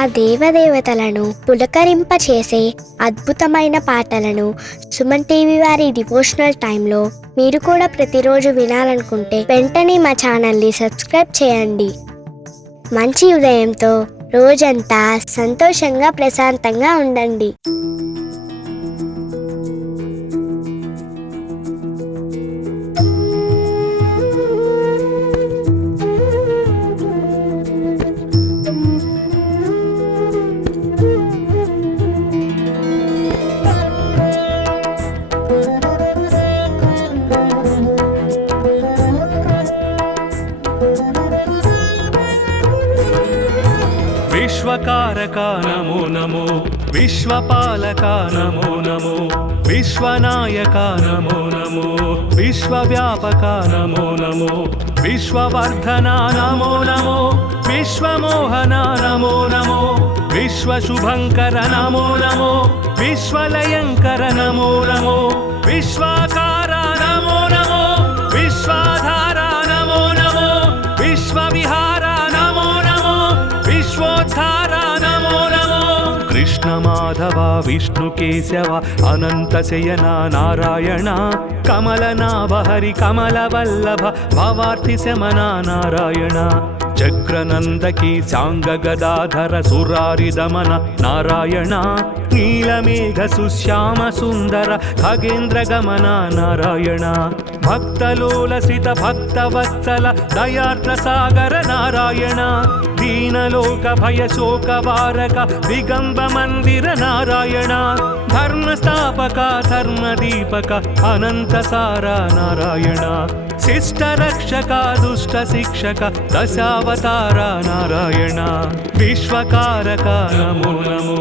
ఆ దేవదేవతలను పులకరింపచేసే అద్భుతమైన పాటలను సుమన్ టీవీ వారి డివోషనల్ టైంలో మీరు కూడా ప్రతిరోజు వినాలనుకుంటే వెంటనే మా ఛానల్ని సబ్స్క్రైబ్ చేయండి. మంచి ఉదయంతో రోజంతా సంతోషంగా ప్రశాంతంగా ఉండండి. విశ్వకారక నమో నమో, విశ్వపాలక నమో నమో, విశ్వనాయక నమో నమో, విశ్వవ్యాపక నమో నమో, విశ్వవర్ధన నమో నమో, విశ్వమోహన నమో నమో, విశ్వశుభంకర నమో నమో, విశ్వలయంకర నమో నమో, విశ్వాకార నమో నమో, విశ్వాధార నమో నమో, విశ్వవిహార నమో నమో, విశ్వోద్ధార నమో నమో. కృష్ణ మాధవ విష్ణు కేశవ అనంత శయన నారాయణ, కమలనాభ హరి కమల వల్లభ భవార్థి శమన నారాయణ, చక్రనందకి సాంగ గదాధర సురారి దమన నారాయణ, నీలమేఘ సుశ్యామ సుందర ఖగేంద్ర గమన నారాయణ, భక్తలోలసిత భక్తవత్సల దయార్ద్ర సాగర నారాయణ, దీనలోక భయ శోక వారక దిగంబ మందిర నారాయణ, ధర్మస్థాపక ధర్మదీపక అనంత సార నారాయణ, శిష్ట రక్షక దుష్ట శిక్షక దశావతార నారాయణ, విశ్వకారక నమో నమో,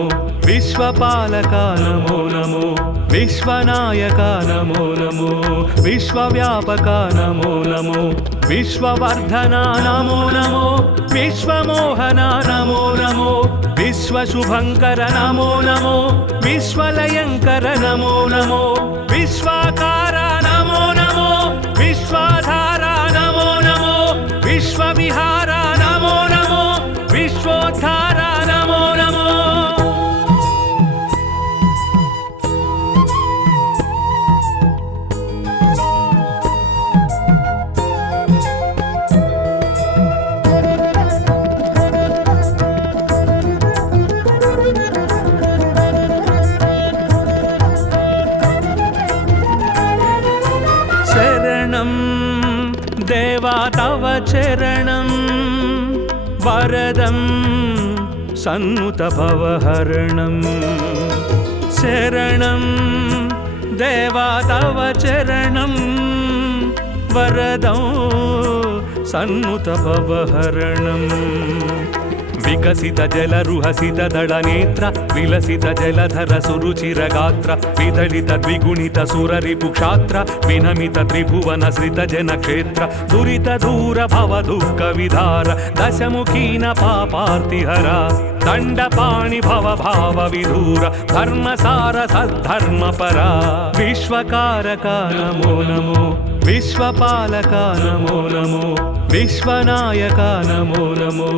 విశ్వపాలక నమో నమో, విశ్వనాయక నమో నమో, విశ్వవ్యాపక నమో నమో, విశ్వవర్ధన నమో నమో, విశ్వమోహన నమో నమో, విశ్వశుభంకర నమో నమో, విశ్వలయంకర నమో నమో, విశ్వాకార నమో నమో, విశ్వాధార నమో నమో, విశ్వవిహార నమో నమో, విశ్వోద్ధార నమో నమో. దేవా తవ చరణం వరదం సన్నుత భవహరణం, శరణం దేవా తవ చరణం వరదం సన్నుత భవహరణం, వికసిత జలరుహసిత దళ నేత్ర విలసిత జలధర సురుచిర గాత్ర, విదళిత ద్విగుణిత సురరిపు క్షాత్ర, వినమిత త్రిభువన శ్రిత జన క్షేత్ర, దురిత దూర భవ దుఃఖ విధార, దశముఖీన పాపార్తిహర, దండపాణి భవ భావ విధూర, ధర్మసార సద్ధర్మపర, విశ్వకారక నమో నమో, విశ్వపాలక నమో నమో, విశ్వనాయక నమో నమో,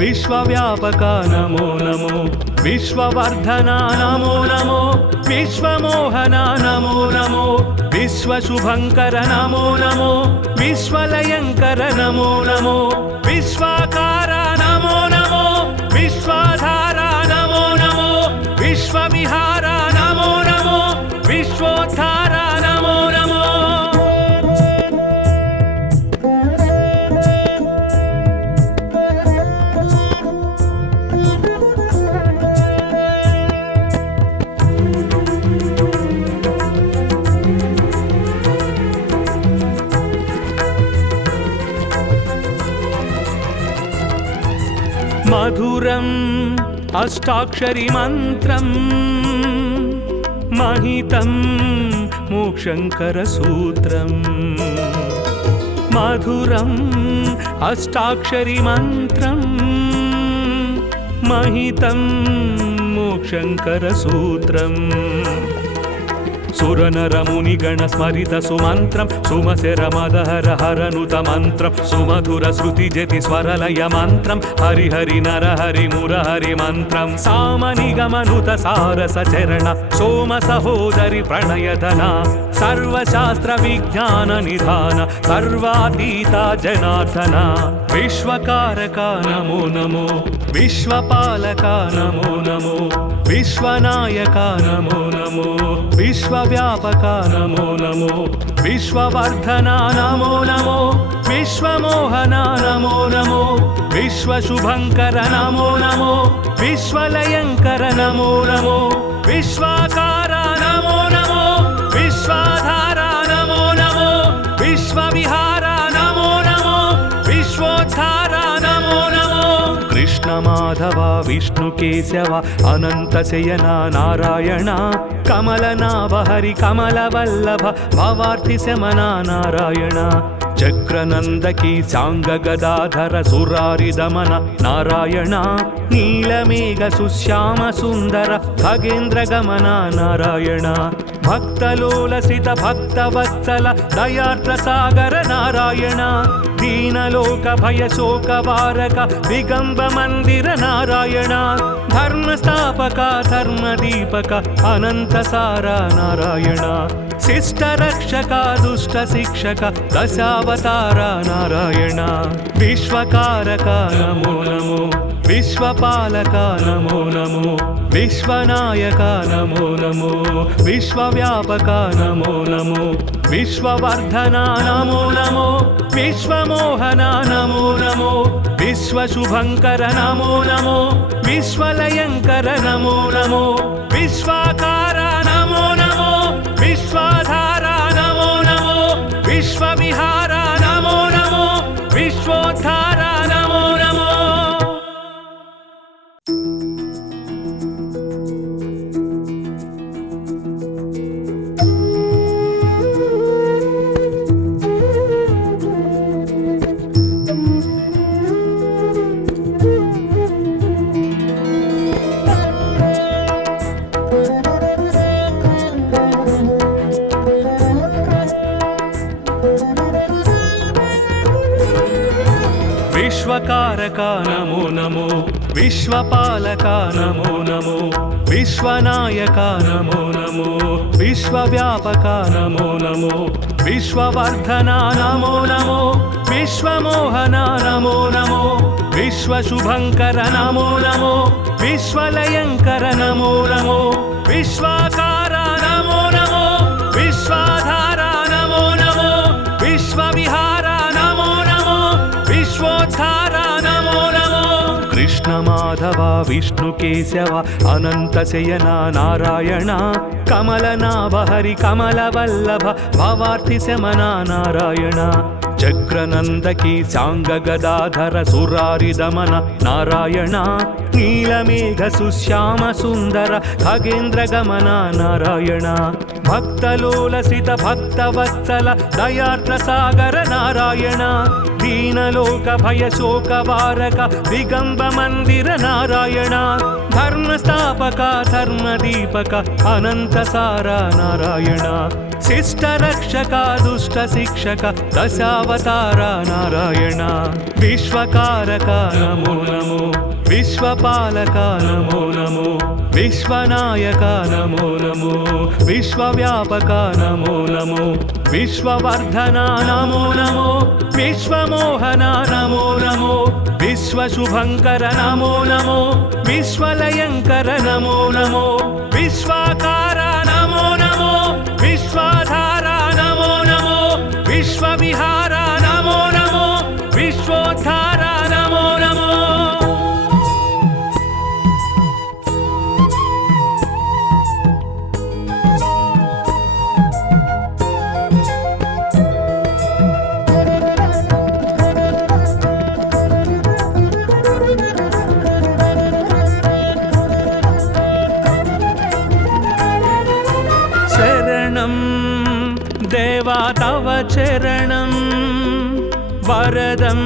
విశ్వవ్యాపక నమో నమో, విశ్వవర్ధన నమో నమో, విశ్వమోహన నమో నమో, విశ్వశుభంకర నమో నమో, విశ్వలయంకర నమో నమో, విశ్వాకార నమో నమో, విశ్వాధార నమో నమో, విశ్వవిహార నమో నమో, విశ్వోద్ధార నమో నమో. మధురం అష్టాక్షరి మంత్రం మహితం మోక్షంకర సూత్రం, మధురం అష్టాక్షరి మంత్రం మహితం మోక్షంకర సూత్రం, సురనరమునిగణ స్మరిత సుమంత్రం సుమశర మదహర హరనుత మంత్రం సుమధుర శృతి జతి స్వరలయ మంత్రం హరిహరి నరహరి మురహరి మంత్రం సామనిగమనుత సారస చరణ సోమ సహోదరి ప్రణయధన సర్వశాస్త్ర విజ్ఞాన నిధాన సర్వాతీత జనార్దన విశ్వకారక నమో నమో విశ్వపాలక నమో నమో విశ్వనాయక నమో నమో విశ్వవ్యాపక నమో నమో విశ్వవర్ధన నమో నమో విశ్వమోహన నమో నమో విశ్వశుభంకర నమో నమో విశ్వలయంకర నమో నమో విశ్వాకార నమో నమో విశ్వాధార నమో నమో విశ్వవిహార నమో నమో విశ్వోద్ధార నమో నమో కృష్ణ మాధవ విష్ణు కేశవ అనంత శయన నారాయణ కమలనాభ హరి కమలవల్లభ భవార్తి శమన నారాయణ చక్రనందకి సాంగ గదాధర సురారి దమన నారాయణ నీలమేఘ సుశ్యామ సుందర ఖగేంద్ర గమన నారాయణ భక్తలోలసిత భక్తవత్సల దయార్ద్ర సాగర నారాయణ దీనలోక భయ శోక వారక దిగంబ మందిర నారాయణ ధర్మస్థాపక ధర్మదీపక అనంత సార నారాయణ శిష్ట రక్షక దుష్ట శిక్షక దశావతార నారాయణ విశ్వకారక నమో నమో విశ్వపాలక నమో నమో విశ్వనాయక నమో నమో విశ్వవ్యాపక నమో నమో విశ్వవర్ధన నమో నమో విశ్వమోహన నమో నమో విశ్వశుభంకర నమో నమో విశ్వలయంకర నమో నమో విశ్వాకార నమో నమో విశ్వాధార నమో నమో విశ్వవిహార నమో నమో విశ్వోద్ధార నమో నమో విశ్వకారక నమో నమో విశ్వపాలక నమో నమో విశ్వనాయక నమో నమో విశ్వవ్యాపక నమో నమో విశ్వవర్ధన నమో నమో విశ్వమోహన నమో నమో విశ్వశుభంకర నమో నమో విశ్వలయంకర నమో నమో విశ్వాకార నమో నమో విశ్వాధార నమో నమో విశ్వవిహార నమో నమో విశ్వోద్ధార నమో నమో కృష్ణ మాధవ విష్ణు కేశవ అనంత శయన నారాయణ కమలనాభ హరి కమలవల్లభ భవార్తి శమన నారాయణ చక్రనందకి సాంగ గదాధర సురారి దమన నారాయణ నీలమేఘ సుశ్యామ సుందర ఖగేంద్ర గమన నారాయణ భక్తలోలసిత భక్తవత్సల దయార్ద్ర సాగర నారాయణ దీనలోక భయ శోక వారక దిగంబ మందిర నారాయణ ధర్మస్థాపక ధర్మదీపక అనంత సార నారాయణ శిష్ట రక్షక దుష్ట శిక్షక దశావతార నారాయణ విశ్వకారక నమో నమో విశ్వపాలక నమో నమో విశ్వనాయక నమో నమో విశ్వవ్యాపక నమో నమో విశ్వవర్ధన నమో నమో విశ్వమోహన నమో నమో విశ్వశుభంకర నమో నమో విశ్వలయంకర నమో నమో విశ్వాకార నమో నమో విశ్వాధార నమో నమో విశ్వవిహార నమో నమో విశ్వోద్ధార నమో నమో దేవా తవ చరణం వరదం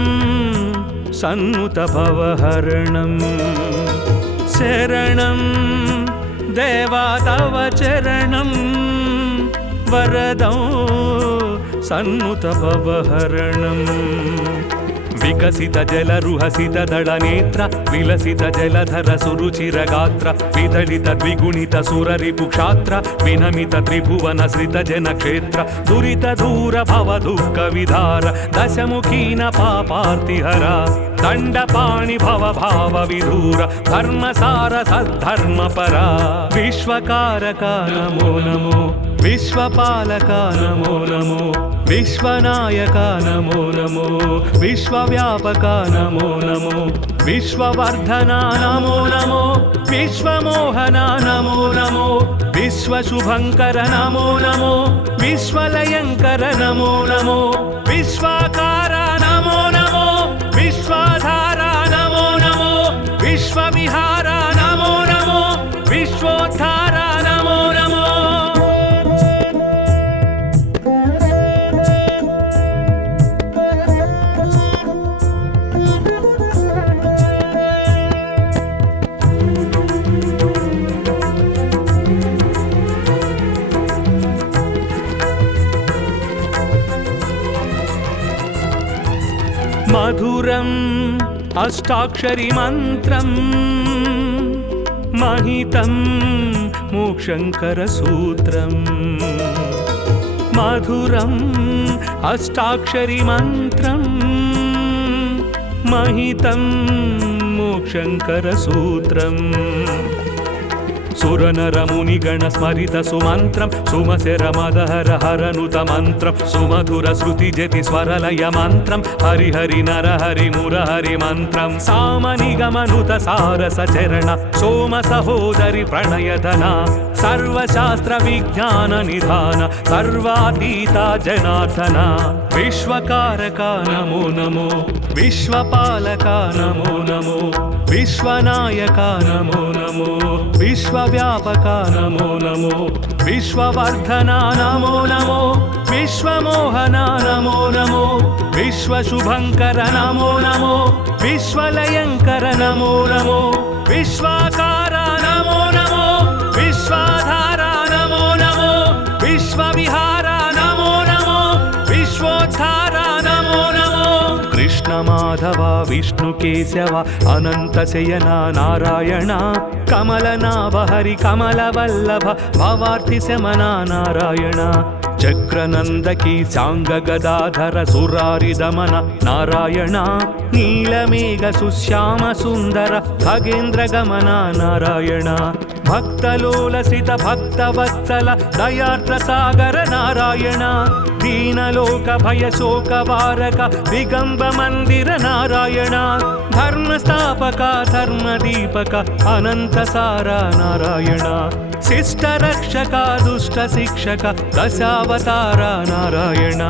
సన్నుత భవహరణం శరణం దేవా తవ చరణం वरदं सन्नुत भवहरणम् विकसित जलरुहसित दळनेत्र विलसित जलधर सुरुचिरगात्र विदलित द्विगुणित सुररिपुक्षात्र विनमित त्रिभुवन श्रित जनक्षेत्र दुरित दूर भव दुःख विधार दशमुखीन पापार्तिहरा दण्डपाणि भव भाव विधूर धर्मसार सद्धर्मपरा विश्वकारका नमो नमो विश्वपालका नमो नमो विश्वनायका नमो नमो विश्वव्यापका नमो नमो विश्ववर्धना नमो नमो विश्वमोहना नमो नमो विश्वशुभङ्कर नमो नमो विश्वलयङ्कर नमो नमो विश्वाकारा नमो नमो विश्वाधारा नमो नमो विश्वविहारा नमो नमो विश्वोद्धारा नमो नमो मधुरम् अष्टाक्षरी मन्त्रम् महितं मोक्षङ्करसूत्रम् मधुरम् अष्टाक्षरी मन्त्रम् महितं मोक्षङ्करसूत्रम् सुरनरमुनिगण स्मरित सुमन्त्रं सुमसेरमदहर हरनुत मन्त्रं सुमधुर श्रुतिजति स्वरलय मन्त्रं हरिहरि नरहरि मुरहरि मन्त्रं सामनिगमनुत सारसचरण सोम सहोदरि प्रणयधना सर्वशास्त्र विज्ञान निधान सर्वातीता जनार्दना विश्वकारका नमो नमो विश्वपालका नमो नमो विश्वनायका नमो नमो विश्वव्यापका नमो नमो विश्ववर्धना नमो नमो विश्वमोहना नमो नमो विश्वशुभङ्कर नमो नमो विश्वलयङ्कर नमो नमो विश्वाकारा नमो नमो विश्वाधारा नमो नमो विश्वविहारा नमो नमो विश्वोद्धारा नमो नमो कृष्ण माधव विष्णु केशव अनंत शयना नारायण कमलनाभ हरि कमलवल्लभ भवार्थि शमना नारायण चक्रनंदकी सांग गदाधर सुरारि दमन नारायण नीलमेघ सुश्याम सुंदर खगेन्द्र गमन नारायण भक्तलोलसित भक्तवत्सल दयार्थ सागर नारायण दीनलोक भय शोक वारक दिगंब मंदिर नारायण धर्मस्थापक धर्मदीपक अनंत सारा नारायण शिष्ट रक्षक दुष्ट शिक्षक दशावतार नारायण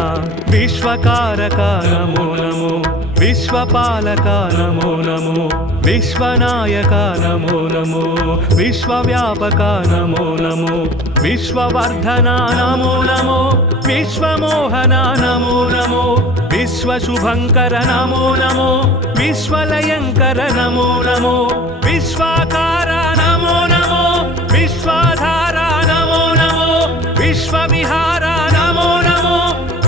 विश्वकारक नमो नमो विश्वपालक नमो नमो विश्वनायक नमो नमो विश्वव्यापक नमो नमो विश्ववर्धना नमो नमो विश्वमोहना नमो नमो विश्वशुभङ्कर नमो नमो विश्वलयङ्कर नमो नमो विश्वाकारा नमो नमो विश्वाधारा नमो नमो विश्वविहारा नमो नमो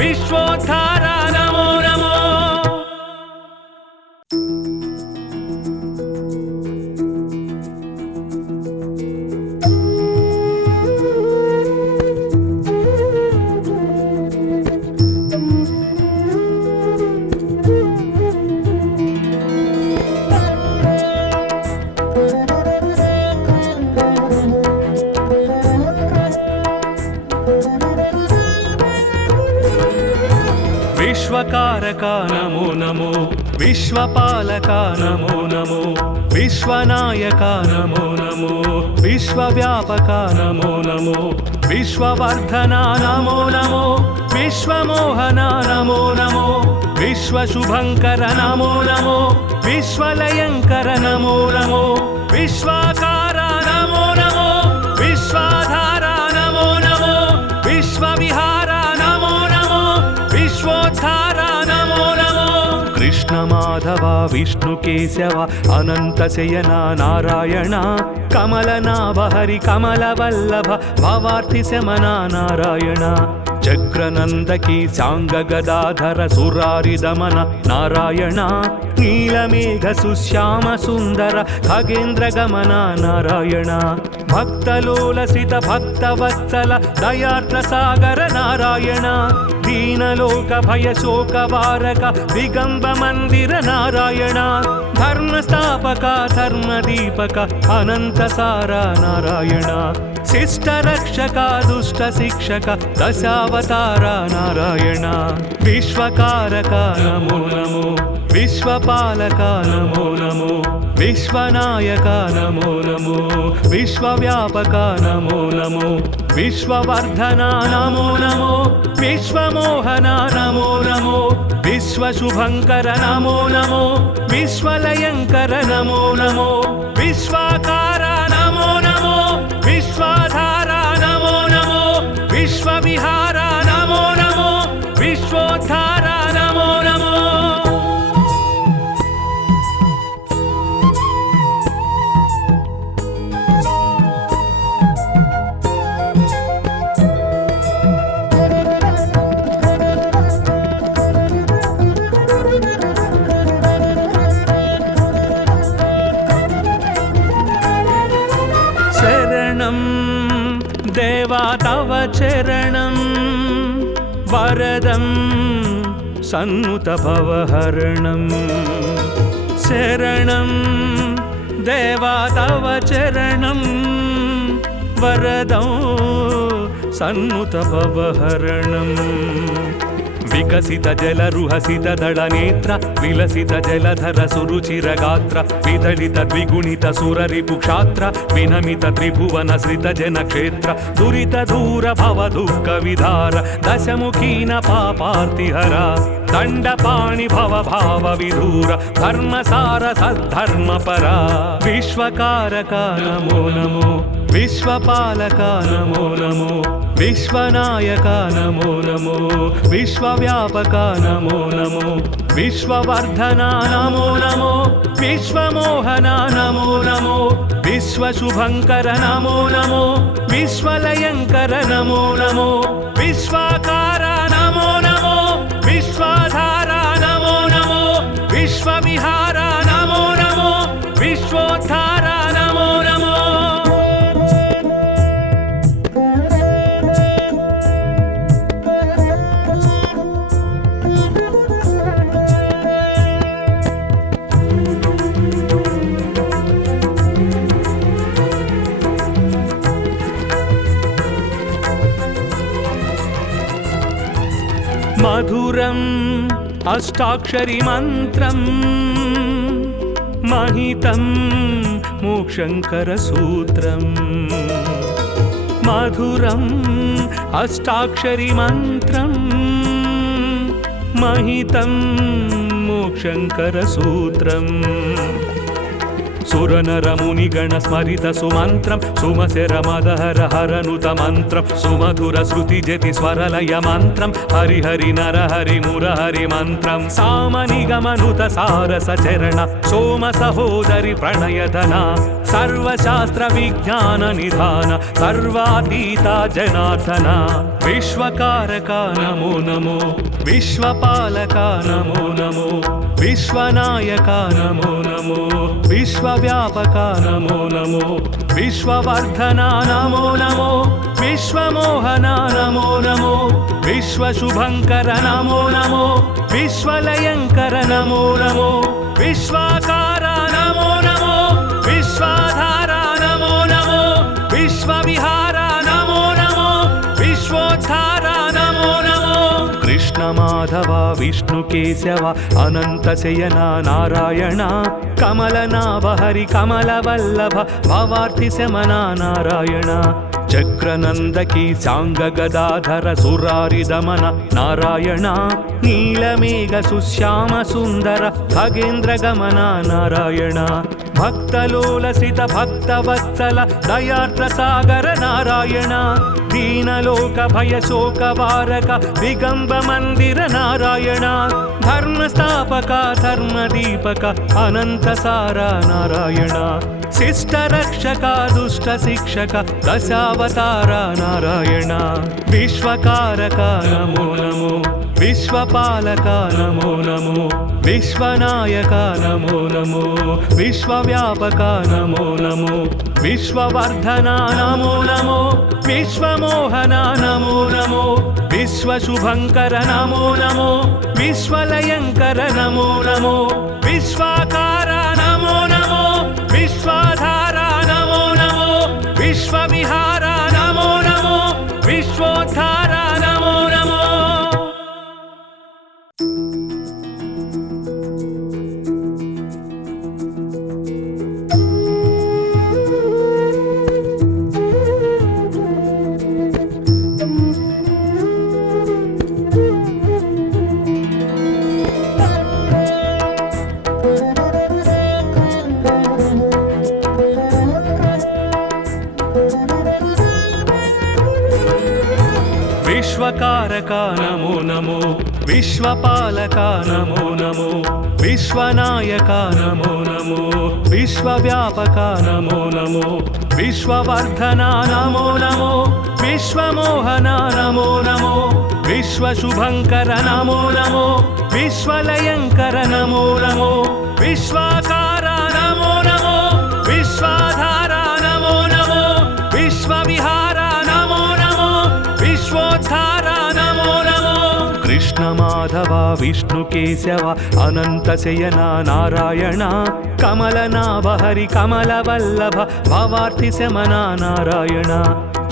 विश्वोद्धारा नमो नमो विश्वकारक नमो नमो विश्वपालक नमो नमो विश्वनायक नमो नमो विश्वव्यापक नमो नमो विश्ववर्धना नमो नमो विश्वमोहना नमो नमो विश्वशुभङ्कर नमो नमो विश्वलयङ्कर नमो नमो विश्वाकारा नमो नमो विश्वाधारा नमो नमो विश्वविहारा नमो नमो विश्वोद्धारा नमो नमो कृष्ण माधव విష్ణు కేశవ అనంత శయన నారాయణ కమలనాభ హరి కమల వల్లభ భవార్తి శమన నారాయణ చక్రనందకి సాంగ గదాధర సురారి దమన నారాయణ నీలమేఘ సుశ్యామ సుందర ఖగేంద్ర గమన నారాయణ భక్తలోలసిత భక్తవత్సల దయార్ద్ర సాగర నారాయణ దీనలోక భయ శోక వారక దిగంబ మందిర నారాయణ ధర్మస్థాపక ధర్మదీపక అనంత సార నారాయణ శిష్ట రక్షక దుష్ట శిక్షక దశావతార నారాయణ విశ్వకారక నమో నమో విశ్వపాలక నమో నమో విశ్వనాయక నమో నమో విశ్వవ్యాపక నమో నమో విశ్వవర్ధన నమో నమో విశ్వమోహన నమో నమో విశ్వశుభంకర నమో నమో విశ్వలయంకర నమో నమో విశ్వాకార నమో నమో విశ్వాధార నమో నమో విశ్వవిహార నమో నమో విశ్వోద్ధార నమో నమో శరణం దేవా తవ చరణం వరదం సన్నుత భవహరణం శరణం దేవా తవ చరణం వరదం సన్నుత భవహరణం వికసిత జలరుహసిత దళ నేత్ర విలసిత జలధర సురుచిర గాత్ర విదళిత ద్విగుణిత సురరిపు క్షాత్ర వినమిత త్రిభువన శ్రిత జన క్షేత్ర దురిత దూర భవ దుఃఖ విధార దశముఖీన పాపార్తిహర దండపాణి భవ భావ విధూర ధర్మసార సద్ధర్మ పరా విశ్వకారక నమో నమో విశ్వపాలక నమో నమో విశ్వనాయక నమో నమో విశ్వవ్యాపక నమో నమో విశ్వవర్ధన నమో నమో విశ్వమోహన నమో నమో విశ్వశుభంకర నమో నమో విశ్వలయంకర నమో నమో విశ్వాకార నమో నమో విశ్వాధార నమో నమో విశ్వవిహార నమో నమో విశ్వోద్ధార నమో నమో మధురం అష్టాక్షరి మంత్రం మహితం మోక్షంకర సూత్రం మధురం అష్టాక్షరి మంత్రం మహితం మోక్షంకర సూత్రం సురనరముని గణ స్మరిత సుమంత్రం సుమశర మదహర హరనుత మంత్రం సుమధుర శృతి జతి స్వరలయ మంత్రం హరిహరి నరహరి మురహరి మంత్రం సామని గమనుత సారస చరణ సోమ సహోదరి ప్రణయధన సర్వశాస్త్ర విజ్ఞాన నిధాన సర్వాతీత జనార్దన విశ్వకారక నమో నమో విశ్వపాలక నమో నమో విశ్వనాయక నమో నమో విశ్వవ్యాపక నమో నమో విశ్వవర్ధన నమో నమో విశ్వమోహన నమో నమో విశ్వశుభంకర నమో నమో విశ్వలయంకర నమో నమో విశ్వాకార నమో నమో విశ్వాధార నమో నమో విశ్వవిహార నమో నమో విశ్వోద్ధార నమో నమో కృష్ణ మాధవ విష్ణు కేశవ అనంత శయన నారాయణ కమలనాభ హరి కమల వల్లభ భవార్తి శమన నారాయణ చక్రనందకి సాంగ గదాధర సురారి దమన నారాయణ నీలమేఘ సుశ్యామ సుందర ఖగేంద్ర గమన నారాయణ భక్తలోలసిత భక్తవత్సల దయార్ద్ర సాగర నారాయణ దీనలోక భయ శోక వారక దిగంబ మందిర నారాయణ ధర్మస్థాపక ధర్మదీపక అనంత సార నారాయణ శిష్ట రక్షక దుష్ట శిక్షక దశావతార నారాయణ విశ్వకారక నమో నమో విశ్వపాలక నమో నమో విశ్వనాయక నమో నమో విశ్వవ్యాపక నమో నమో విశ్వవర్ధన నమో నమో విశ్వమోహన నమో నమో విశ్వశుభంకర నమో నమో విశ్వలయంకర నమో నమో విశ్వాకార నమో నమో విశ్వాధార నమో నమో విశ్వవిహార నమో నమో విశ్వోద్ధార నమో నమో. విశ్వకారక నమో నమో విశ్వపాలక నమో నమో విశ్వనాయక నమో నమో విశ్వవ్యాపక నమో నమో విశ్వవర్ధన నమో నమో విశ్వమోహన నమో నమో విశ్వశుభంకర నమో నమో విశ్వలయంకర నమో నమో విశ్వాకార నమో నమో విశ్వాధార నమో నమో విశ్వవిహార నమో నమో విశ్వోద్ధార నమో నమో. కృష్ణ మాధవ విష్ణు కేశవ అనంత శయన నారాయణ కమలనాభ హరి కమల వల్లభ భవార్తి శమన నారాయణ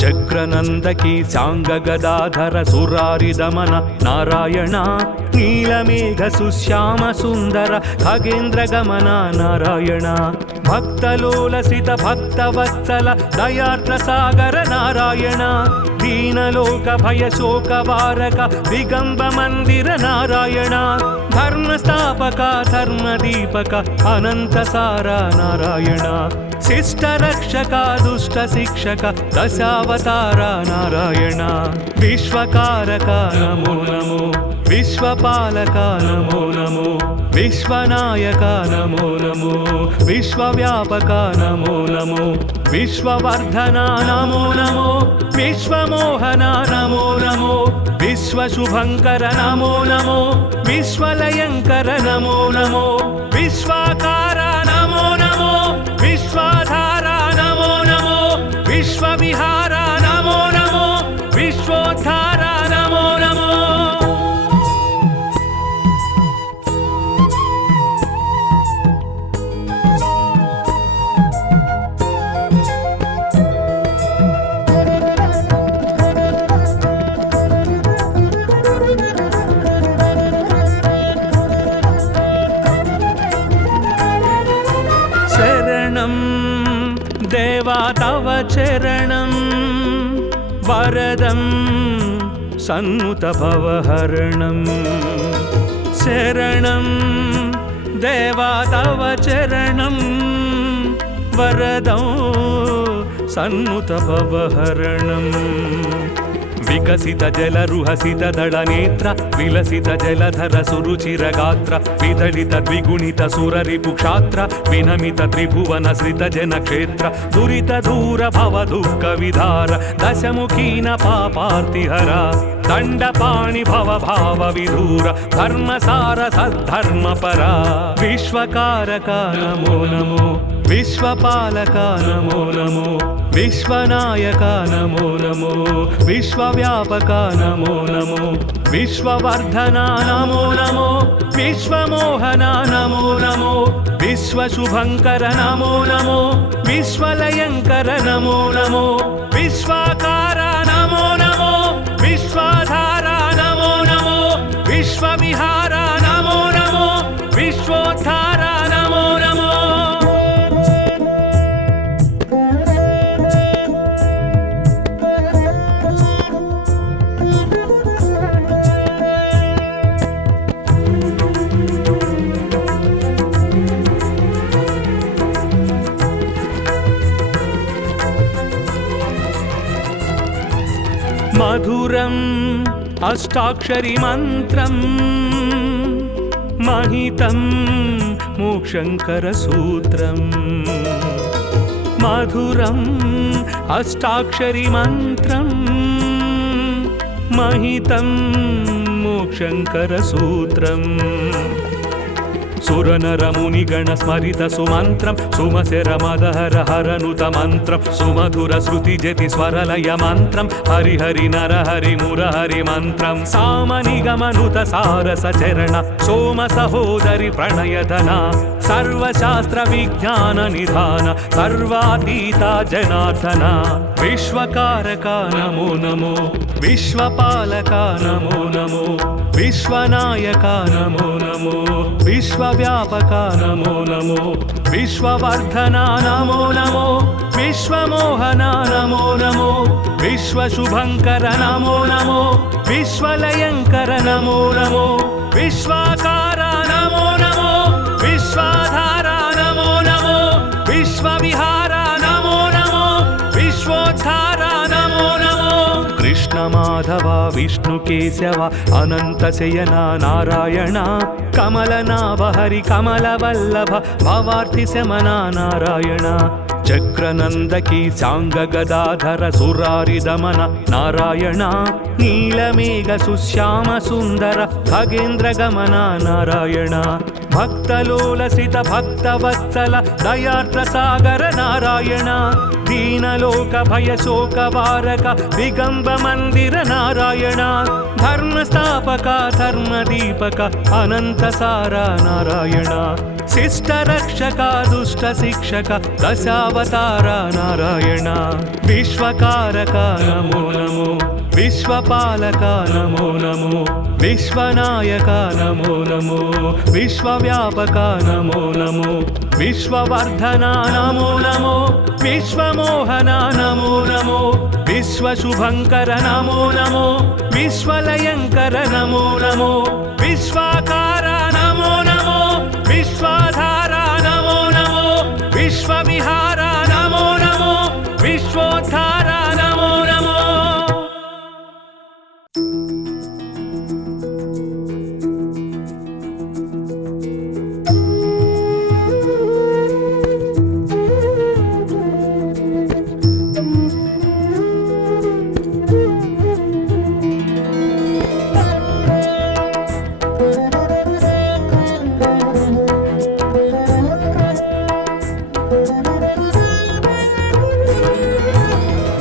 చక్రనందకి శాంగ గదాధర సురారి దమన నారాయణ నీలమేఘ సుశ్యామ సుందర ఖగేంద్ర గమన నారాయణ భక్తలోలసిత భక్తవత్సల దయార్ద్ర సాగర నారాయణ దీనలోక భయ శోక వారక దిగంబ మందిర నారాయణ ధర్మస్థాపక ధర్మదీపక అనంత సార నారాయణ శిష్ట రక్షక దుష్ట శిక్షక దశావతార నారాయణ విశ్వకారక నమో నమో విశ్వపాలక నమో నమో విశ్వనాయక నమో నమో విశ్వవ్యాపక నమో నమో విశ్వవర్ధన నమో నమో విశ్వమోహన నమో నమో విశ్వశుభంకర నమో నమో విశ్వలయంకర నమో నమో విశ్వాకార నమో నమో విశ్వాధార నమో నమో విశ్వవిహార నమో నమో విశ్వోద్ధార నమో నమో. శరణం దేవా తవ చరణం వరదం సన్నుత భవహరణం శరణం దేవా తవ చరణం వరదం సన్నుత భవహరణం వికసిత జలరుహసిత దళనేత్ర విలసిత జలధర సురుచిర గాత్ర విదళిత ద్విగుణిత సురరిపు క్షాత్ర వినమిత త్రిభువన శ్రిత జన క్షేత్ర దురిత దూర భవ దుఃఖ విధార దశముఖీన పాపార్తిహర దండపాణి భవ భావ విధూర ధర్మసార సద్ధర్మ పరా విశ్వకారక నమో నమో విశ్వపాలక నమో నమో విశ్వనాయక నమో నమో విశ్వవ్యాపక నమో నమో విశ్వవర్ధన నమో నమో విశ్వమోహన నమో నమో విశ్వశుభంకర నమో నమో విశ్వలయంకర నమో నమో విశ్వాకార నమో నమో విశ్వాధార నమో నమో విశ్వవిహార నమో నమో విశ్వోద్ధార నమో నమో. మధురం అష్టాక్షరి మంత్రం మహితం మోక్షంకర సూత్రం మధురం అష్టాక్షరి మంత్రం మహితం మోక్షంకర సూత్రం సురనరముని గణ స్మరిత సుమంత్రం సుమశర మదహర హరనుత మంత్రం సుమధుర శృతి జతి స్వరలయ మంత్రం హరిహరి నరహరి మురహరి మంత్రం సామని గమనుత సారస చరణ సోమ సహోదరి ప్రణయధన సర్వశాస్త్ర విజ్ఞాన నిధాన సర్వాతీత జనార్దన విశ్వకారక నమో నమో విశ్వపాలక నమో నమో విశ్వనాయక నమో నమో విశ్వవ్యాపక నమో నమో విశ్వవర్ధన నమో నమో విశ్వమోహన నమో నమో విశ్వశుభంకర నమో నమో విశ్వలయంకర నమో నమో విశ్వాకార నమో నమో విశ్వాధార నమో నమో విశ్వవిహార నమో నమో విశ్వోద్ధార నమో నమో కృష్ణ మాధవ విష్ణు కేశవ అనంత శయన నారాయణ కమలనాభ హరి కమల వల్లభ భవార్థి శమన నారాయణ చక్రనందకి సాంగ గదాధర సురారి దమన నారాయణ నీలమేఘ సుశ్యామ సుందర ఖగేంద్ర గమన నారాయణ భక్తలోలసిత భక్తవత్సల దయార్ద్ర సాగర నారాయణ దీనలోక భయ శోక వారక దిగంబ మందిర నారాయణ ధర్మస్థాపక ధర్మదీపక అనంత సార నారాయణ శిష్ట రక్షక దుష్ట శిక్షక దశావతార నారాయణ విశ్వకారక నమో నమో విశ్వపాలక నమో నమో విశ్వనాయక నమో నమో విశ్వవ్యాపక నమో నమో విశ్వవర్ధన నమో నమో విశ్వమోహన నమో నమో విశ్వశుభంకర నమో నమో విశ్వలయంకర నమో నమో విశ్వాకార నమో నమో విశ్వాధార నమో నమో విశ్వవిహార నమో నమో విశ్వోద్ధార నమో నమో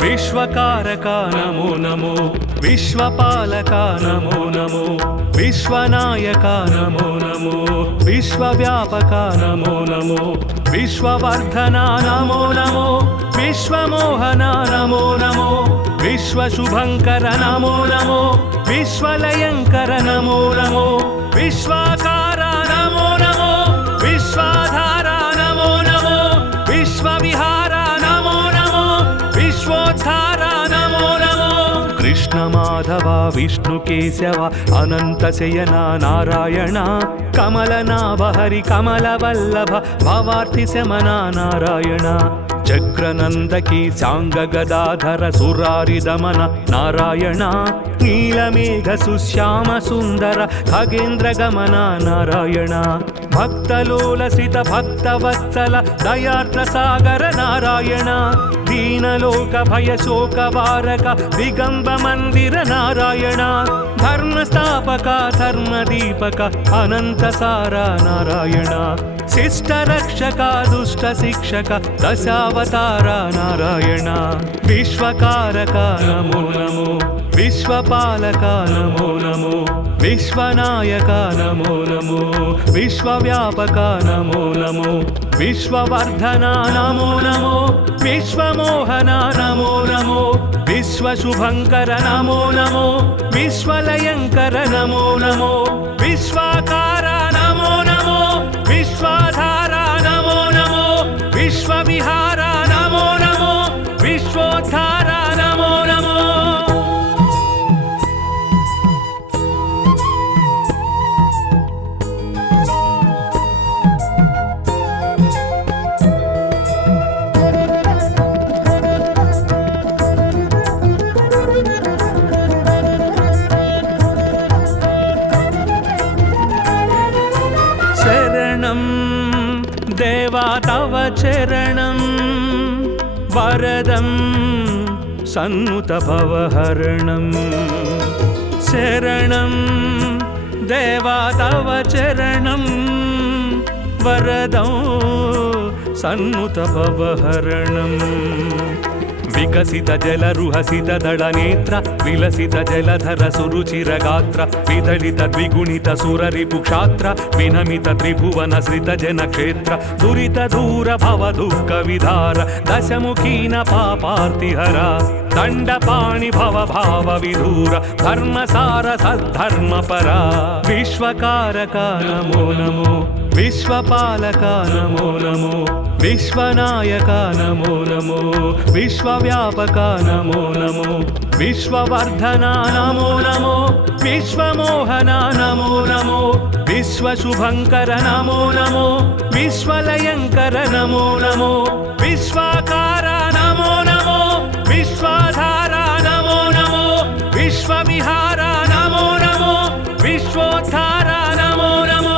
విశ్వకారక నమో నమో విశ్వపాలక నమో నమో విశ్వనాయక నమో నమో విశ్వవ్యాపక నమో నమో విశ్వవర్ధన నమో నమో విశ్వమోహన నమో నమో విశ్వశుభంకర నమో నమో విశ్వలయంకర నమో నమో విశ్వాకార నమో నమో విశ్వాధార నమో నమో విశ్వవిహార నమో నమో విశ్వోద్ధార నమో నమో కృష్ణ మాధవ విష్ణు కేశవ అనంత శయన నారాయణ కమలనాభ హరి కమల వల్లభ భవార్థి శమన నారాయణ చక్రనందకి సాంగ గదాధర సురారి దమన నారాయణ నీలమేఘ సుశ్యామ సుందర ఖగేంద్ర గమన నారాయణ భక్తలోలసిత భక్తవత్సల దయార్ద్ర సాగర నారాయణ దీనలోక భయ శోక వారక దిగంబ మందిర నారాయణ ధర్మస్థాపక ధర్మదీపక అనంత సార నారాయణ శిష్ట రక్షక దుష్ట శిక్షక దశావతార నారాయణ విశ్వకారక నమో నమో విశ్వపాలక నమో నమో విశ్వనాయక నమో నమో విశ్వవ్యాపక నమో నమో విశ్వవర్ధన నమో నమో విశ్వమోహన నమో నమో విశ్వశుభంకర నమో నమో విశ్వలయంకర నమో నమో విశ్వాకార నమో నమో విశ్వాధార నమో నమో విశ్వవిహార నమో నమో విశ్వోద్ధార నమో నమో वरदं सन्नुतभवहरणं शरणं देवा तव चरणं वरदं सन्नुतभवहरणं विकसित जलरुहसित दळनेत्र विलसित जलधर सुरुचिरगात्र विदलित द्विगुणित सुररिपुक्षात्र विनमित त्रिभुवन सृत जनक्षेत्र दुरित दूर भव दुःख विधार दशमुखीन पापार्तिहरा दण्डपाणि भव भाव विधूर धर्मसार सद्धर्मपरा विश्वकारका नमो नमो विश्वपालका नमो नमो विश्वनायका नमो नमो विश्वव्यापका नमो नमो विश्ववर्धना नमो नमो विश्वमोहना नमो नमो विश्वशुभङ्कर नमो नमो विश्वलयङ्कर नमो नमो विश्वाकारा नमो नमो विश्वाधारा नमो नमो विश्वविहारा नमो नमो विश्वोद्धारा नमो नमो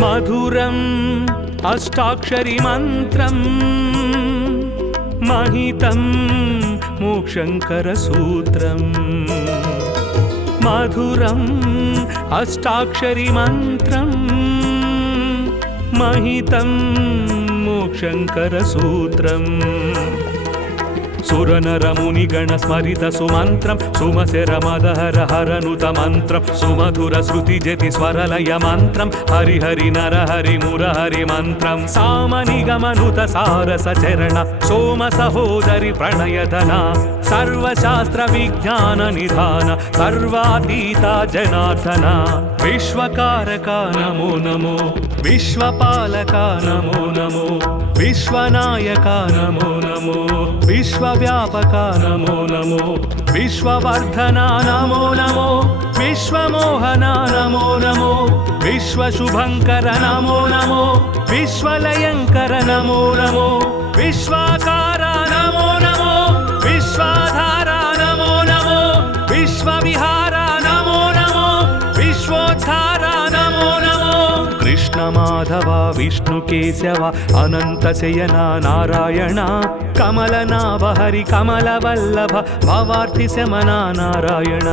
मधुरम् अष्टाक्षरी मन्त्रं महितं मोक्षङ्करसूत्रं मधुरम् अष्टाक्षरी मन्त्रं महितं मोक्षङ्करसूत्रम् सुरनरमुनिगण स्मरित सुमन्त्रं सुमशरमदहर हरनुत मन्त्रं सुमधुर श्रुतिजति स्वरलय मन्त्रं हरिहरि नरहरि मुरहरि मन्त्रं सामनिगमनुत सारसचरण सोम सहोदरि प्रणयधना सर्वशास्त्र विज्ञान निधान सर्वातीता जनार्दना विश्वकारका नमो नमो विश्वपालका नमो नमो विश्वनायका नमो नमो विश्वव्यापका नमो नमो विश्ववर्धना नमो नमो विश्वमोहना नमो नमो विश्वशुभङ्कर नमो नमो विश्वलयङ्कर नमो नमो विश्वाकारा नमो नमो विश्वाधारा नमो नमो विश्वविहारा नमो नमो विश्वोद्धारा नमो नमो कृष्णमाधव विष्णुकेशव अनन्तशयना नारायण कमलनाभ हरि कमलवल्लभ भवार्थिशमना नारायण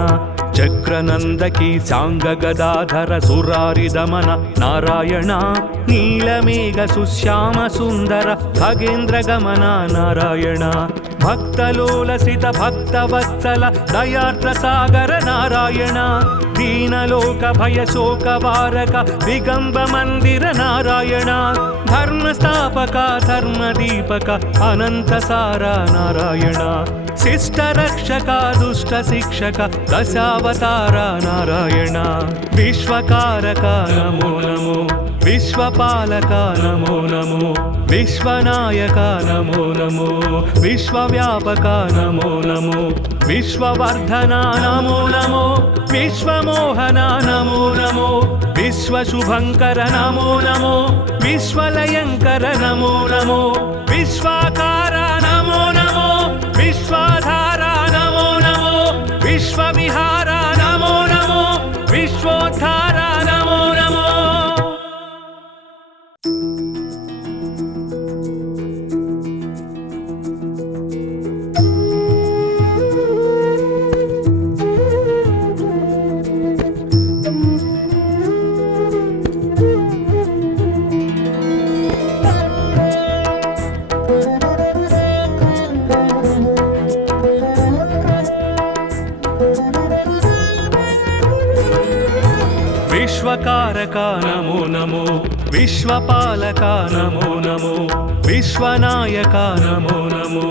चक्रनन्दकी साङ्गगदाधर सुरारिदमन नारायण नीलमेघ सुश्याम सुन्दर खगेन्द्रगमन नारायण भक्तलोलसित भक्तवत्सल दयार्द्रसागर नारायण दीनलोक भयशोकवारक दिगम्ब मन्दिर नारायण धर्मस्थापक धर्मदीपक अनन्तसार नारायण शिष्टरक्षक दुष्टशिक्षक दशावतार नारायण विश्वकारक नमो नमो विश्वपालक नमो नमो विश्वनायक नमो नमो विश्वव्यापक नमो नमो विश्ववर्धना नमो नमो विश्वमोहना नमो नमो विश्वशुभङ्कर नमो नमो विश्वलयङ्कर नमो नमो विश्वाकारा नमो नमो विश्वाधारा नमो नमो विश्वविहारा नमो नमो विश्वोद्धारा नमो नमो विश्वकारका नमो नमो विश्वपालका नमो नमो विश्वनायका नमो नमो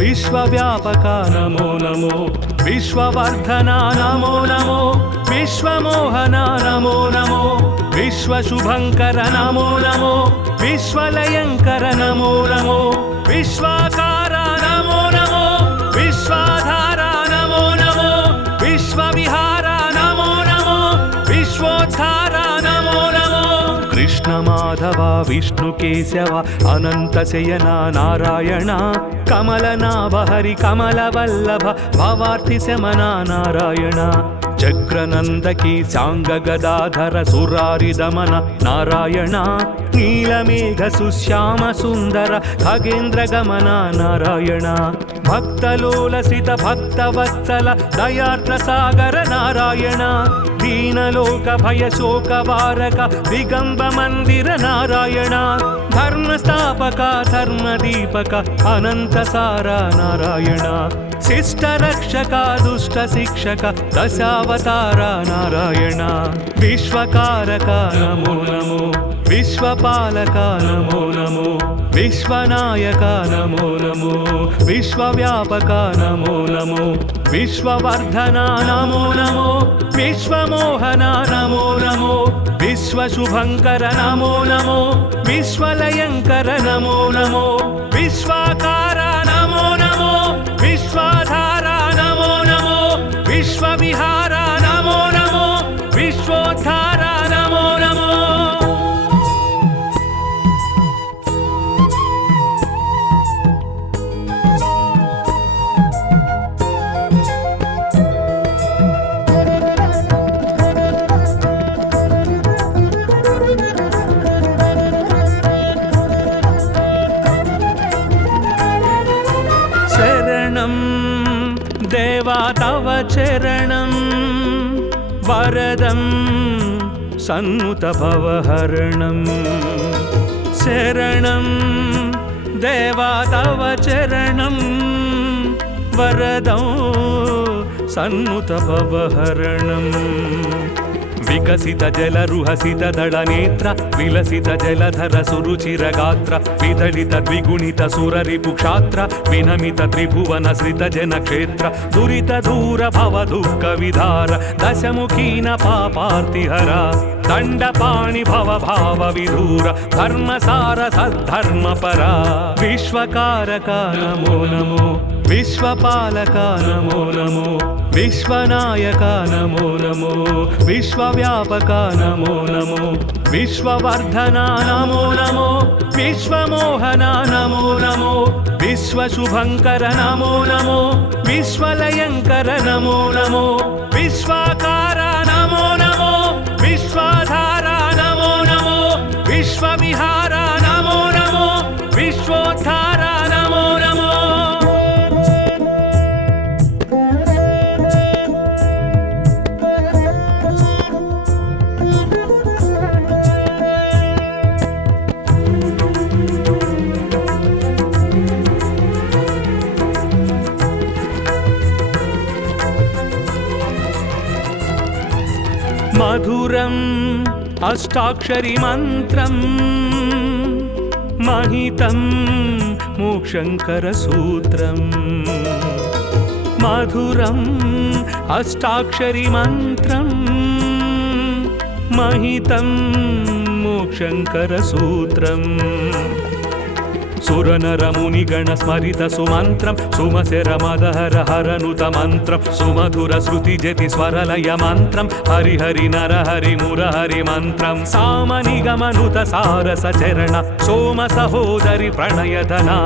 विश्वव्यापका नमो नमो विश्ववर्धना नमो नमो विश्वमोहना नमो नमो विश्वशुभङ्कर नमो नमो विश्वलयङ्कर नमो नमो विश्वाकारा नमो नमो विश्वाधारा नमो नमो विश्वविहारा नमो नमो विश्वोद्धारा नमो नमो कृष्ण माधव विष्णु केशव अनंत शयन नारायण कमलनाभ हरि कमलवल्लभ भवार्थि शमन नारायण चक्रनंदकी सांग गदाधर सुरारि दमन नारायण नीलमेघ सुश्याम सुंदर खगेन्द्र गमन नारायण भक्तलोलसित भक्तवत्सल दयार्द्र सागर नारायण दीनलोक भय शोक वारक दिगंब मंदिर नारायण धर्मस्थापक धर्मदीपक अनंत सारा नारायण शिष्ट रक्षक दुष्ट शिक्षक दशावतार नारायण विश्वकारक नमो नमो विश्वपालक नमो नमो विश्वनायक नमो नमो विश्वव्यापक नमो नमो विश्ववर्धन नमो नमो विश्वमोहन नमो नमो विश्वशुभंकर नमो नमो विश्वलयंकर नमो नमो विश्वाकार नमो नमो विश्वाधार नमो नमो विश्वविहार नमो नमो विश्वोद्धार नमो नमो देवा तव चरणं वरदं सन्नुत भवहरणं शरणं देवा तव चरणं वरदं सन्नुत भवहरणं विकसित जलरुहसित दलनेत्र विलसित जलधर सुरुचिरगात्र विदलित द्विगुणित सुररिपुक्षात्र विनमित त्रिभुवन श्रित जनक्षेत्र दुरित दूर भव दुःख विधार दशमुखीन पापार्तिहरा दण्डपाणि भव भाव विधूर धर्मसार सद्धर्मपरा विश्वकारक नमो नमो विश्वपालक नमो नमो विश्वनायक नमो नमो विश्वव्यापक नमो नमो विश्ववर्धन नमो नमो विश्वमोहन नमो नमो विश्वशुभंकर नमो नमो विश्वलयंकर नमो नमो विश्वाकार नमो नमो विश्वाधार नमो नमो विश्वविहार नमो नमो विश्वोद्धार नमो नमो मधुरम् अष्टाक्षरी मन्त्रं महितं मोक्षंकर सूत्रं मधुरम् अष्टाक्षरी मन्त्रं महितं मोक्षंकर सूत्रम् सुरनरमुनिगण स्मरित सुमन्त्रं सुमसेर मदहर हरनुत मन्त्रं सुमधुर श्रुति जति स्वरलय मन्त्रं हरि हरि नर हरि मुरहरि मन्त्रं सामनिगमनुत सारस चरण सोम सहोदरि प्रणयधना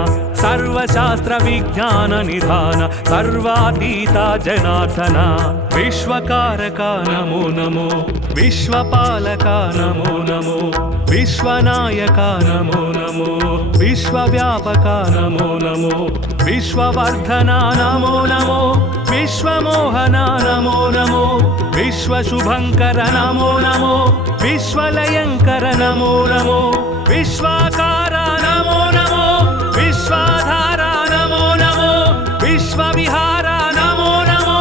सर्वशास्त्र विज्ञान निधान सर्वातीता जनार्दना विश्वकारक नमो नमो विश्वपालक नमो नमो विश्वनायक नमो नमो विश्वव्यापक नमो नमो विश्ववर्धन नमो नमो विश्वमोहन नमो नमो विश्वशुभंकर नमो नमो विश्वलयंकर नमो नमो विश्वाकार नमो नमो विश्वाधार नमो नमो विश्वविहार नमो नमो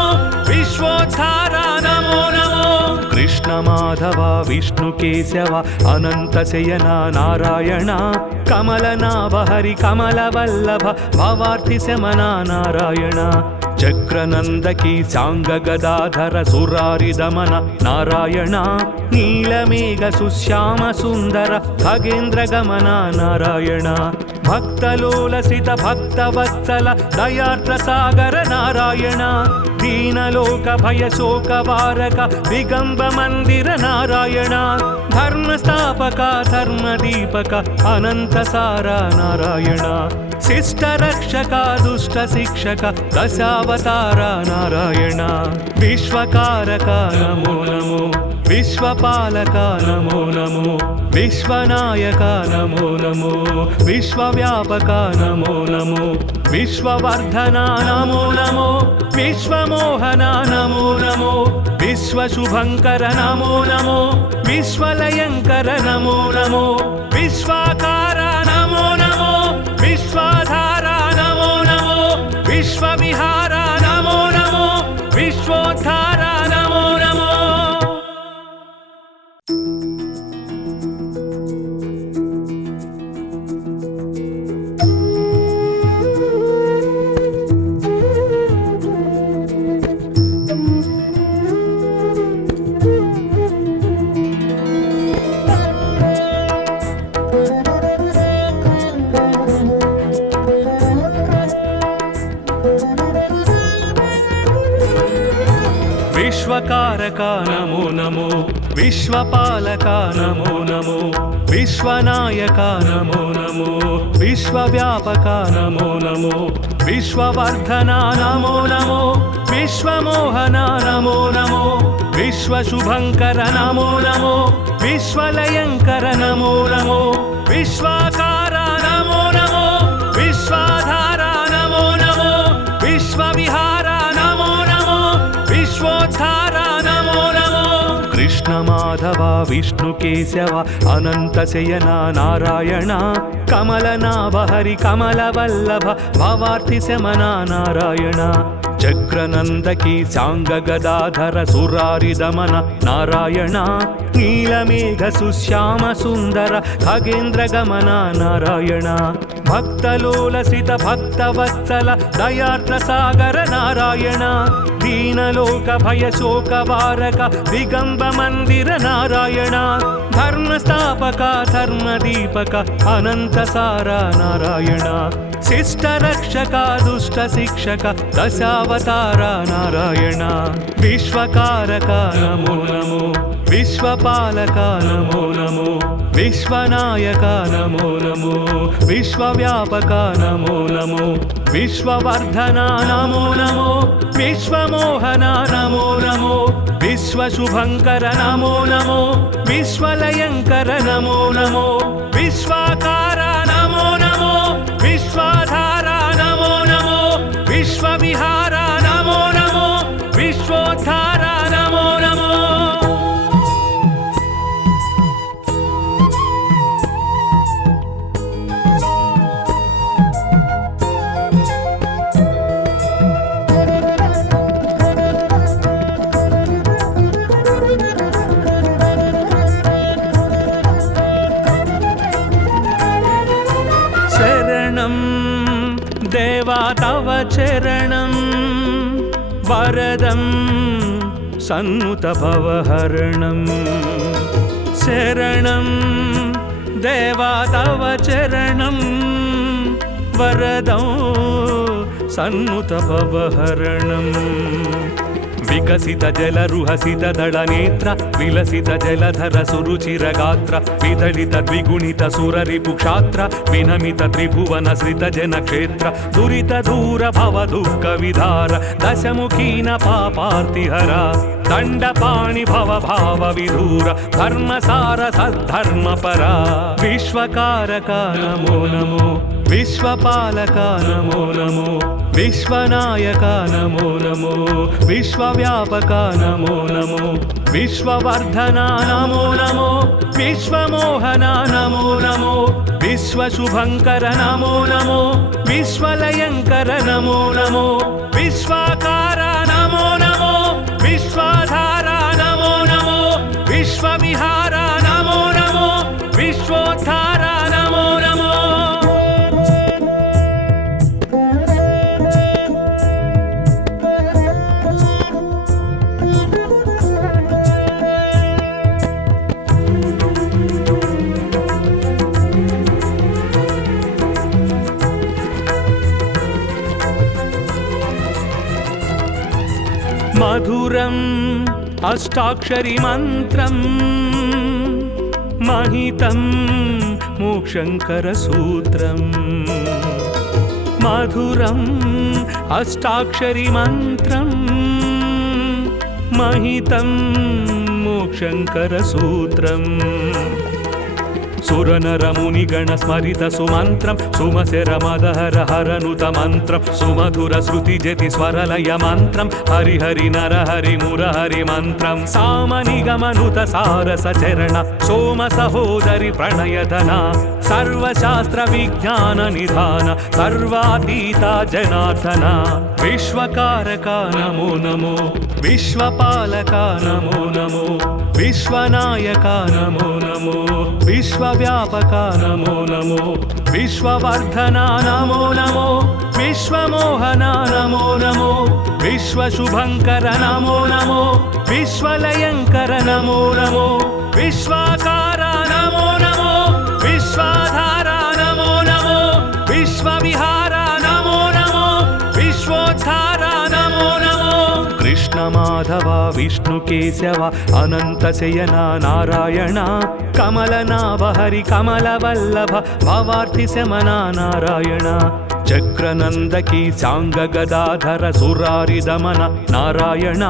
विश्वोद्धार नमो नमो कृष्ण माधव विष्णु केशव अनंत शयन नारायण कमलनाभ हरि कमलवल्लभ भवार्थि शमन नारायण चक्रनंदकी सांग गदाधर सुरारि दमन नारायण नीलमेघ सुश्याम सुंदर खगेन्द्र गमन नारायण भक्तलोलसित भक्तवत्सल दयार्द्र सागर नारायण दीनलोक भय शोक वारक दिगंब मंदिर नारायण धर्मस्थापक धर्मदीपक अनंत सारा नारायण शिष्ट रक्षक दुष्ट शिक्षक दशावतार नारायण विश्वकारक नमो नमो विश्वपालक नमो नमो विश्वनायक नमो नमो विश्वव्यापक नमो नमो विश्ववर्धन नमो नमो विश्वमोहन नमो नमो विश्वशुभंकर नमो नमो विश्वलयंकर नमो नमो विश्वाकार नमो नमो विश्वाधार नमो नमो विश्वविहार नमो नमो विश्वोद्धार नमो नमो विश्वकारक नमो नमो विश्वपालक नमो नमो विश्वनायक नमो नमो विश्वव्यापक नमो नमो विश्ववर्धन नमो नमो विश्वमोहन नमो नमो विश्वशुभंकर नमो नमो विश्वलयंकर नमो नमो विश्वाकार नमो नमो विश्वाधार नमो नमो विश्वविहार नमो नमो विश्वोद्धार नमो नमो कृष्ण माधव विष्णु केशव अनंत शयन नारायण कमलनाभ हरि कमलवल्लभ भवार्थि शमन नारायण चक्रनंदकी सांग गदाधर सुरारि दमन नारायण नीलमेघ सुश्याम सुंदर खगेन्द्र गमन नारायण भक्तलोलसित भक्तवत्सल दयार्थ सागर नारायण दीनलोक भय शोक वारक दिगंब मंदिर नारायण धर्मस्थापक धर्मदीपक अनंत सारा नारायण शिष्ट रक्षक दुष्ट शिक्षक दशावतार नारायण विश्वकारक नमो नमो विश्वपालक नमो नमो विश्वनायक नमो नमो विश्वव्यापक नमो नमो विश्ववर्धन नमो नमो विश्वमोहन नमो नमो विश्वशुभंकर नमो नमो विश्वलयंकर नमो नमो विश्वाकार नमो नमो विश्वाधार नमो नमो विश्वविहार नमो नमो विश्वोद्धार नमो नमो देवा तव चरणं वरदं सन्नुत भवहरणं शरणं देवा तव चरणं वरदं सन्नुत भवहरणं विकसित जलरुहसित दळनेत्र विलसित जलधर सुरुचिरगात्र विदलित द्विगुणित सुररिपुक्षात्र विनमित त्रिभुवन श्रित जनक्षेत्र दुरित दूर भव दुःख विधार दशमुखीन पापार्तिहर दण्डपाणि भव भाव विधूर धर्मसार सद्धर्मपरा विश्वकारक नमो नमो विश्वपालक नमो नमो विश्वनायक नमो नमो विश्वव्यापक नमो नमो विश्ववर्धन नमो नमो विश्वमोहन नमो नमो विश्वशुभंकर नमो नमो विश्वलयंकर नमो नमो विश्वाकार नमो नमो विश्वाधार नमो नमो विश्वविहार नमो नमो विश्वोद्धार नमो नमो మధురం అష్టాక్షరి మంత్రం మహితం మోక్షంకర సూత్రం మధురం అష్టాక్షరి మంత్రం మహితం మోక్షంకర సూత్రం సురనరమునిగణ స్మరిత సుమంత్రం సుమశర మదహర హరనుత మంత్రం సుమధుర శృతి జతి స్వరలయ మంత్రం హరిహరి నరహరి మురహరి మంత్రం సామనిగమనుత సారస చరణ సోమ సహోదరి ప్రణయధన సర్వశాస్త్ర విజ్ఞాన నిధాన సర్వాతీత జనార్దన విశ్వకారక నమో నమో విశ్వపాలక నమో నమో విశ్వనాయక నమో నమో విశ్వవ్యాపక నమో నమో విశ్వవర్ధన నమో నమో విశ్వమోహన నమో నమో విశ్వశుభంకర నమో నమో విశ్వలయంకర నమో నమో విశ్వాకార నమో నమో విశ్వాధార నమో నమో విశ్వవిహార నమో నమో విశ్వోద్ధార నమో నమో కృష్ణ మాధవ విష్ణు కేశవ అనంత శయన నారాయణ కమలనాభ హరి కమల వల్లభ భవార్థి శమన నారాయణ చక్రనందకి సాంగ గదాధర సురారి దమన నారాయణ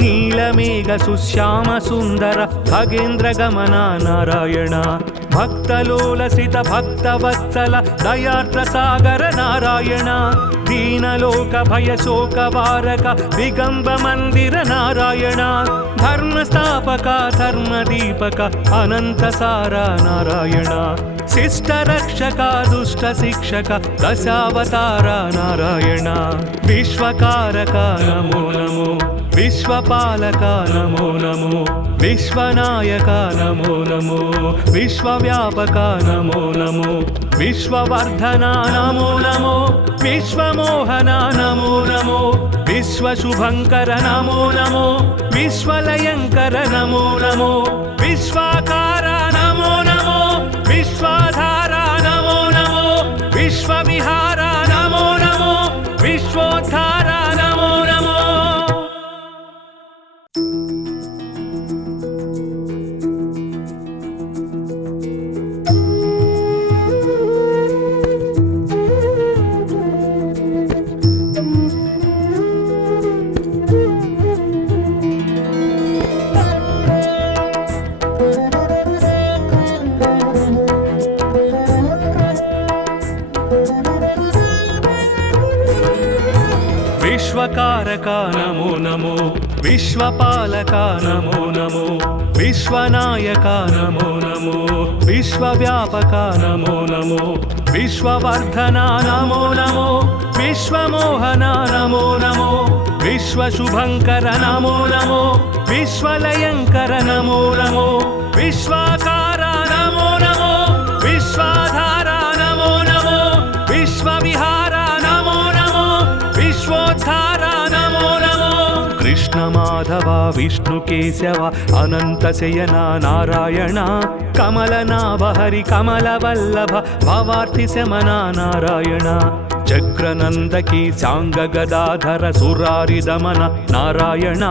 నీలమేఘ సుశ్యామ సుందర ఖగేంద్ర గమన నారాయణ భక్తలోలసిత భక్తవత్సల దయార్ద్ర సాగర నారాయణ దీనలోక భయ శోక వారక దిగంబ మందిర నారాయణ ధర్మస్థాపక ధర్మదీపక అనంత సార నారాయణ శిష్ట రక్షక దుష్ట శిక్షక దశావతార నారాయణ విశ్వకారక నమో నమో విశ్వపాలక నమో నమో విశ్వనాయక నమో నమో విశ్వవ్యాపక నమో నమో విశ్వవర్ధన నమో నమో విశ్వమోహన నమో నమో విశ్వశుభంకర నమో నమో విశ్వలయంకర నమో నమో విశ్వాకార నమో నమో విశ్వాధార నమో నమో విశ్వవిహార నమో నమో విశ్వోద్ధార నమో నమో విశ్వకారక నమో నమో విశ్వపాలక నమో నమో విశ్వనాయక నమో నమో విశ్వవ్యాపక నమో నమో విశ్వవర్ధన నమో నమో విశ్వమోహన నమో నమో విశ్వశుభంకర నమో నమో విశ్వలయంకర నమో నమో విశ్వాకార నమో నమో విశ్వాధార నమో నమో విశ్వవిహార నమో నమో విశ్వోద్ధార నమో నమో కృష్ణ మాధవ విష్ణు కేశవ అనంత శయన నారాయణ కమలనాభ హరి కమల వల్లభ భవార్థి శమన నారాయణ చక్రనందకి సాంగ గదాధర సురారి దమన నారాయణ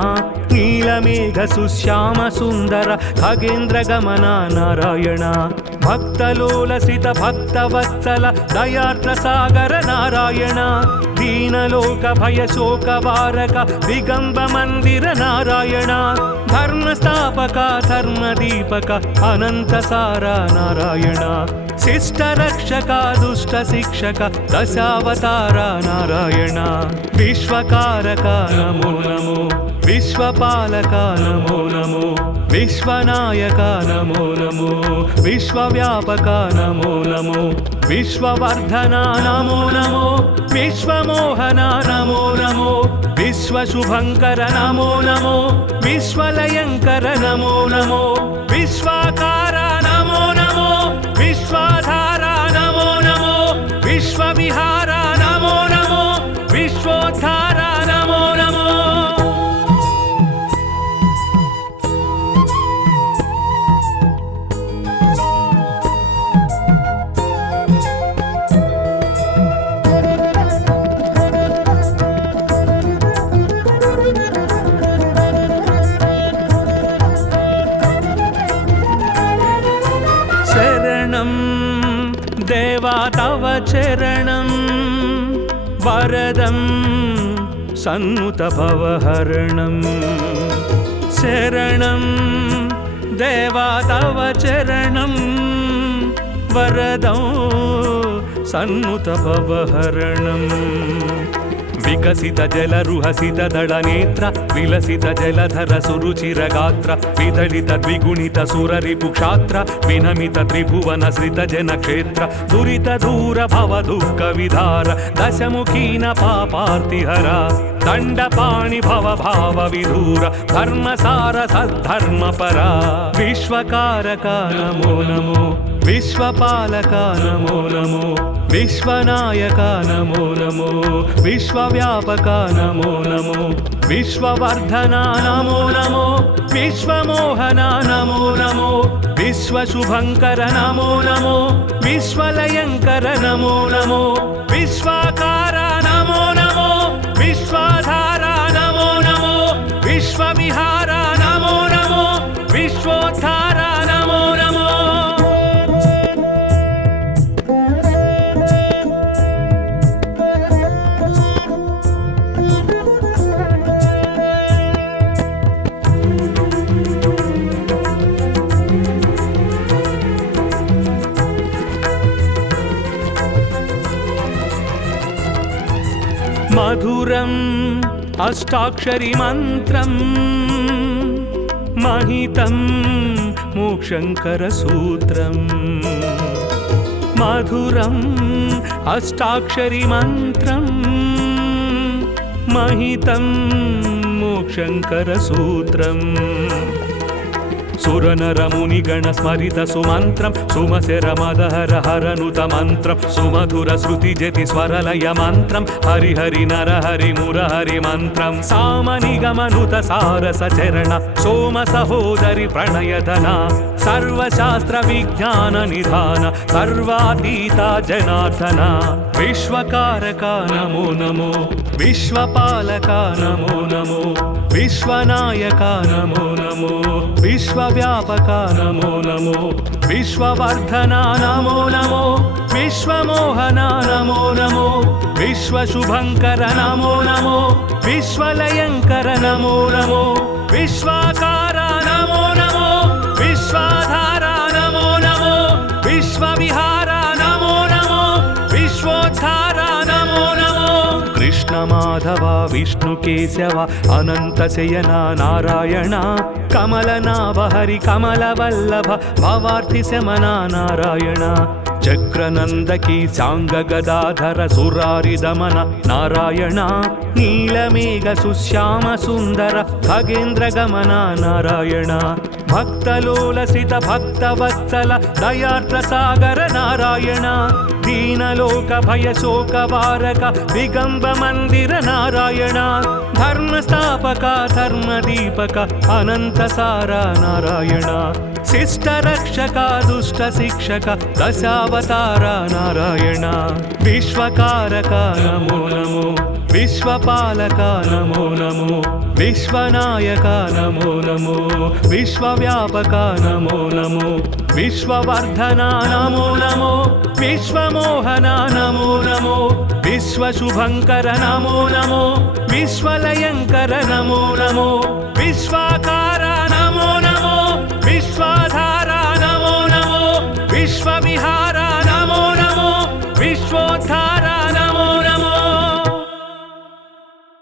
నీలమేఘ సుశ్యామ సుందర ఖగేంద్ర గమన నారాయణ భక్తలోలసిత భక్తవత్సల దయార్ద్ర సాగర నారాయణ దీనలోక భయ శోక వారక దిగంబ మందిర నారాయణ ధర్మస్థాపక ధర్మదీపక అనంత సార నారాయణ శిష్ట రక్షక దుష్ట శిక్షక దశావతార నారాయణ విశ్వకారక నమో నమో విశ్వపాలక నమో నమో విశ్వనాయక నమో నమో విశ్వవ్యాపక నమో నమో విశ్వవర్ధన నమో నమో విశ్వమోహన నమో నమో విశ్వశుభంకర నమో నమో విశ్వలయంకర నమో నమో విశ్వాకార నమో నమో విశ్వాధార నమో నమో విశ్వవిహార నమో నమో విశ్వోద్ధార నమో నమో देवा तव चरणं वरदं सन्नुत भवहरणं शरणं देवा तव चरणं वरदं सन्नुत भवहरणम् विकसित जलरुहसित दळनेत्र विलसित जलधर सुरुचिरगात्र विदलित द्विगुणित सुररिपुक्षात्र विनमित त्रिभुवन श्रित जनक्षेत्र दुरित दूर भव दुःख विधार दशमुखीन पापार्तिहरा दण्डपाणि भव भाव विधूर धर्मसार सद्धर्मपरा विश्वकारका नमो नमो विश्वपालका नमो नमो विश्वनायका नमो नमो विश्वव्यापका नमो नमो विश्ववर्धना नमो नमो विश्वमोहना नमो नमो विश्वशुभङ्कर नमो नमो विश्वलयङ्कर नमो नमो विश्वाकारा नमो नमो विश्वाधारा नमो नमो विश्वविहारा नमो नमो विश्वोद्धारा नमो नमो मधुरम् अष्टाक्षरी मन्त्रं महितं मोक्षङ्करसूत्रम् मधुरम् अष्टाक्षरी मन्त्रं महितं मोक्षङ्करसूत्रम् सुरनरमुनिगण स्मरित सुमन्त्रं सुमशरमदहर हरनुत मन्त्रं सुमधुर श्रुतिजति स्वरलय मन्त्रं हरिहरि नरहरि मुरहरि मन्त्रं सामनिगमनुत सारसचरण सोम सहोदरि प्रणयधना सर्वशास्त्र विज्ञान निधान सर्वातीता जनार्दना विश्वकारका नमो नमो विश्वपालका नमो नमो विश्वनायका नमो नमो विश्वव्यापका नमो नमो विश्ववर्धना नमो नमो विश्वमोहना नमो नमो विश्वशुभङ्कर नमो नमो विश्वलयङ्कर नमो नमो विश्वाकारा नमो नमो विश्वाधारा नमो नमो विश्वविहारा नमो नमो विश्वोद्धारा नमो नमो कृष्ण माधव विष्णु केशव अनंत शयना नारायण कमलनाभ हरि कमलवल्लभ भवार्थि शमना नारायण चक्रनंदकी सांग गदाधर सुरारि दमन नारायण नीलमेघ सुश्याम सुंदर खगेन्द्र गमन नारायण भक्तलोलसित भक्तवत्सल दयार्द्र सागर नारायण दीनलोक भय शोक वारक दिगंब मंदिर नारायण धर्म स्थापक धर्म दीपक अनंत सारा नारायण शिष्ट रक्षक दुष्ट शिक्षक दशावतारा नारायण विश्वकारक नमो नमो विश्वपालक नमो नमो विश्वनायक नमो नमो विश्वव्यापक नमो नमो विश्ववर्धना नमो नमो विश्वमोहना नमो नमो विश्वशुभङ्कर नमो नमो विश्वलयङ्कर नमो नमो विश्वाकार